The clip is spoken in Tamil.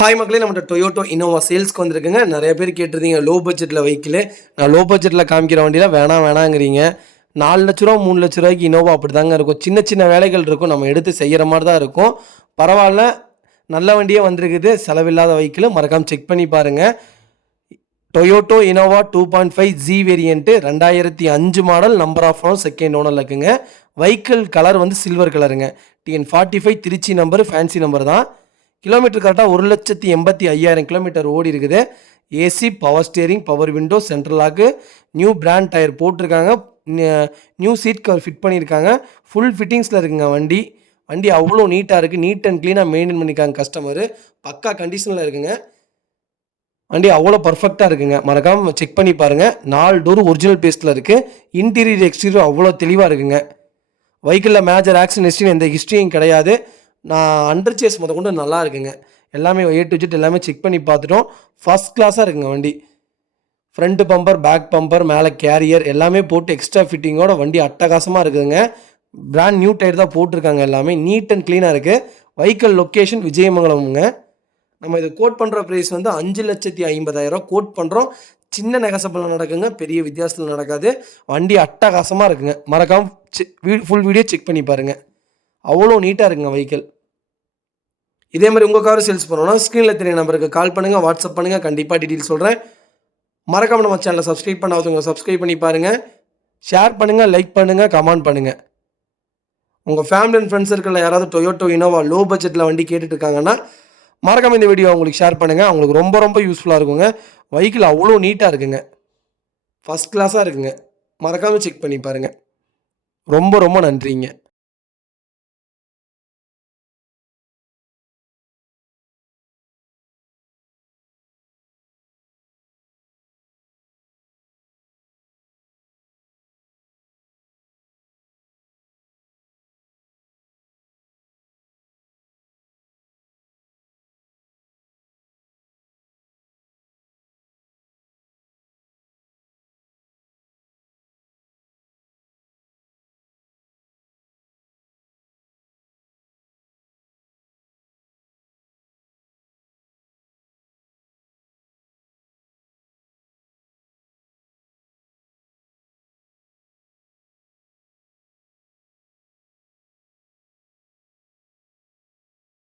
ஹாய் மக்களே, நம்ம டொயோட்டோ இனோவா சேல்ஸ்க்கு வந்திருக்குங்க. நிறைய பேர் கேட்டிருந்தீங்க லோ பட்ஜெட்டில் வெஹிக்கிள். நான் லோ பட்ஜெட்டில் காமிக்கிற வண்டியில் வேணாங்கிறீங்க. 4 லட்ச ரூபா 3 லட்ச ரூபாய்க்கு இனோவா அப்படி தாங்க இருக்கும். சின்ன சின்ன வேலைகள் இருக்கும், நம்ம எடுத்து செய்கிற மாதிரி தான் இருக்கும். பரவாயில்ல, நல்ல வண்டியே வந்திருக்குது. செலவில்லாத வெஹிக்கிள், மறக்காமல் செக் பண்ணி பாருங்கள். Toyota Innova 2.5 G variant 2005 model, number of owner second ஓனரில் இருக்குங்க. வெஹிக்கிள் கலர் வந்து சில்வர் கலருங்க. TN45 Trichy number, fancy number தான். கிலோமீட்டர் கரெக்டாக 1,85,000 கிலோமீட்டர் ஓடி இருக்குது. AC, power steering, power window, central lock, new brand tyre போட்டிருக்காங்க. நியூ சீட் கவர் ஃபிட் பண்ணியிருக்காங்க. ஃபுல் ஃபிட்டிங்ஸில் இருக்குங்க வண்டி. வண்டி அவ்வளோ நீட்டாக இருக்குது. நீட் அண்ட் க்ளீனாக மெயின்டைன் பண்ணியிருக்காங்க கஸ்டமரு. பக்கா கண்டிஷனில் இருக்குங்க. வண்டி அவ்வளோ பர்ஃபெக்டாக இருக்குங்க. மறக்காமல் செக் பண்ணி பாருங்கள். 4 டோர் ஒரிஜினல் பேஸ்ட்டில் இருக்குது. இன்டீரியர் எக்ஸ்டீரியர் அவ்வளோ தெளிவாக இருக்குங்க. வெஹிக்கிளில் மேஜர் ஆக்சிடென்ட் ஹிஸ்ட்ரி எந்த ஹிஸ்ட்ரியும் கிடையாது. நான் அண்டர் சேஸ் கொண்டு நல்லா இருக்குங்க. எல்லாமே A to Z எல்லாமே செக் பண்ணி பார்த்துட்டோம். ஃபஸ்ட் கிளாஸாக இருக்குங்க வண்டி. ஃப்ரண்ட் பம்பர், பேக் பம்பர், மேலே கேரியர் எல்லாமே போட்டு எக்ஸ்ட்ரா ஃபிட்டிங்கோட வண்டி அட்டகாசமாக இருக்குதுங்க. பிராண்ட் நியூ டயர் தான் போட்டிருக்காங்க. எல்லாமே நீட் அண்ட் க்ளீனாக இருக்குது. வெஹிக்கிள் லொக்கேஷன் விஜயமங்கலம்ங்க. நம்ம இது கோட் பண்ணுற ப்ரைஸ் வந்து 5,50,000 கோட் பண்ணுறோம். சின்ன நெகசபிள் நடக்குங்க, பெரிய வித்தியாசத்தில் நடக்காது. வண்டி அட்டகாசமாக இருக்குங்க. மறக்காமல் ஃபுல் வீடியோ செக் பண்ணி பாருங்கள். அவ்வளோ நீட்டாக இருக்குங்க வெஹிக்கிள். இதே மாதிரி உங்கள் கார் சேல்ஸ் பண்ணணும்னா ஸ்க்ரீனில் தெரிய நம்பருக்கு கால் பண்ணுங்கள், வாட்ஸ்அப் பண்ணுங்கள். கண்டிப்பாக டீட்டெயில் சொல்கிறேன். மறக்காமல் நம்ம சேனலை சப்ஸ்கிரைப் பண்ணாதவங்க சப்ஸ்கிரைப் பண்ணி பாருங்கள். ஷேர் பண்ணுங்கள், லைக் பண்ணுங்கள், கமெண்ட் பண்ணுங்கள். உங்கள் ஃபேமிலி அண்ட் ஃப்ரெண்ட்ஸ் சர்க்கிளில் யாராவது டொயோட்டோ இனோவா லோ பட்ஜெட்டில் வண்டி கேட்டுட்டு இருக்காங்கன்னா மறக்காமல் இந்த வீடியோ உங்களுக்கு ஷேர் பண்ணுங்கள். அவங்களுக்கு ரொம்ப ரொம்ப யூஸ்ஃபுல்லாக இருக்குங்க. வெஹிக்கிள் அவ்வளோ நீட்டாக இருக்குங்க. ஃபஸ்ட் கிளாஸாக இருக்குங்க. மறக்காமல் செக் பண்ணி பாருங்கள். ரொம்ப ரொம்ப நன்றிங்க.